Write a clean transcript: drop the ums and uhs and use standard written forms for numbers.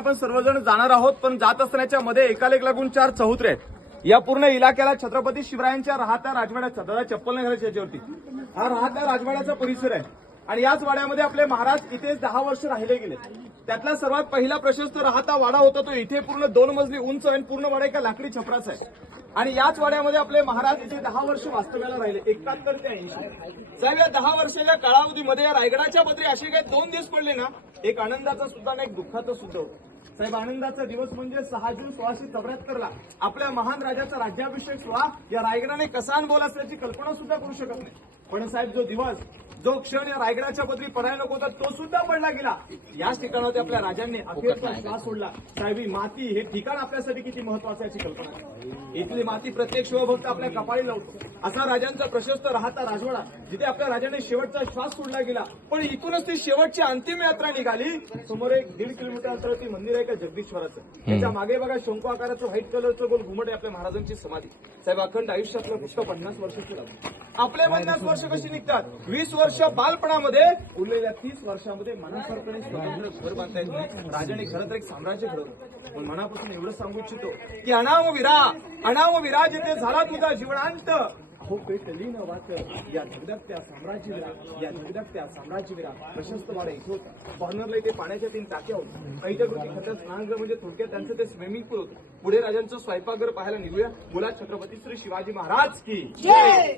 आपण सर्वजण जाणार आहोत, पण जात असतानाच्या मध्ये एकाला एक लागून 4 चौत्रे आहेत। या पूर्ण इलाक्याला छत्रपती शिवरायांच्या राहत्या राजवाड्याचा, दादा चप्पल नाही घालायची याच्यावरती, हा राहत्या राजवाड्याचा परिसर आहे। आणि याच वाड्यामध्ये आपले महाराज इथे 10 वर्ष राहिले गेले। त्यातला सर्वात पहिला प्रशस्त राहता वाडा होता तो इथे पूर्ण 2 मजली उंच आणि पूर्ण वाडा एका लाकडी छपराचा आहे। आणि याच वाड्यामध्ये आपले महाराज इथे 10 वर्ष वास्तव्याला राहिले, 71 ते 80। साहेब, या 10 वर्षाच्या कालावधीमध्ये या रायगडाच्या बद्री असे काही 2 दिवस पडले ना, एक आनंदाचा सुद्धा आणि एक दुःखाचा सुद्धा होता। साहेब, आनंदाचा दिवस म्हणजे 6 जून 1674 आपल्या महान राजाचा राज्याभिषेक सोहळा या रायगडाने कसा अनुभवला असल्याची कल्पना सुद्धा करू शकत नाही। पण साहेब, जो दिवस, जो क्षण या रायगडाच्या बद्री पडायला नको होता तो सुद्धा पडला गेला। याच ठिकाणावरती आपल्या राजांनी अखेरचा श्वास सोडला। साहेब, ही माती, हे ठिकाण आपल्यासाठी किती महत्वाचं याची कल्पना आहे। इथली माती प्रत्येक शिवभक्त आपल्या कपाळी लावतो। असा राजांचा प्रशस्त राहता राजवाडा जिथे आपल्या राजाने शेवटचा श्वास सोडला गेला। पण इथूनच ती शेवटची अंतिम यात्रा निघाली। समोर एक 1.5 किलोमीटर अंतरावरती मंदिर आहे का जगदीश्वराचं, त्याच्या मागे बघा शंकू आकाराचं व्हाईट कलरचं गोल घुमट आहे आपल्या महाराजांची समाधी। साहेब, अखंड आयुष्यातलं फक्त 50 वर्षाची लागतात। आपले 50 वर्ष कशी निघतात? 20 वर्ष बालपणामध्ये, उरलेल्या 30 वर्षामध्ये मनासारखं स्वतंत्र घर बांधता येत नाही। राजाने खरं तर एक साम्राज्य घडवलं। पण मनापासून एवढं सांगू इच्छितो की अनामवीरा जिथे झाला तुझा जीवनांत, हो पेटली न वाट या धगधगत्या साम्राज्यवीरा। प्रशस्त वाडा इथे होता, कॉर्नरला इथे पाण्याच्या 3 टाक्या होत्या, काहीच्या कृती खड्ड्यात स्नानगृह म्हणजे थोडक्यात त्यांचं ते स्विमिंग पूल होतं। पुढे राजांचं स्वयंपाकघर पाहायला निघूया। बोला छत्रपती श्री शिवाजी महाराज की जय।